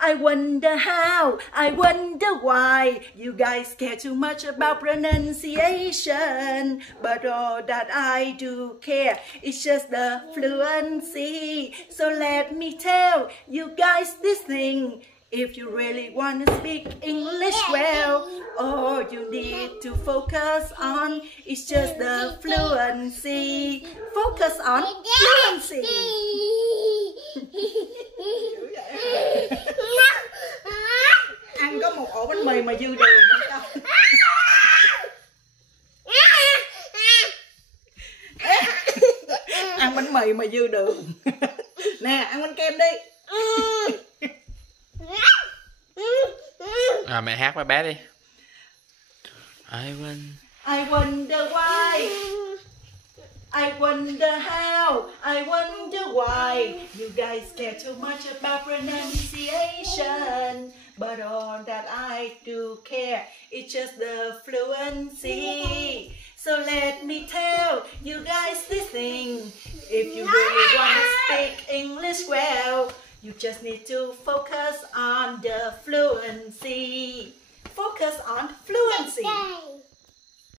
I wonder how, I wonder why. You guys care too much about pronunciation, but all that I do care is just the fluency. So let me tell you guys this thing. If you really want to speak English well, all you need to focus on is just the fluency. Focus on fluency. Ăn có một ổ bánh mì mà dư đường không? Ăn bánh mì mà dư đường. Nè, ăn bánh kem đi. Mẹ hát với bé đi. I wonder why, I wonder how, I wonder why. You guys care too much about pronunciation, but all that I do care is just the fluency. So let me tell you guys this thing. If you really want to speak English well, you just need to focus on the fluency. Focus on fluency.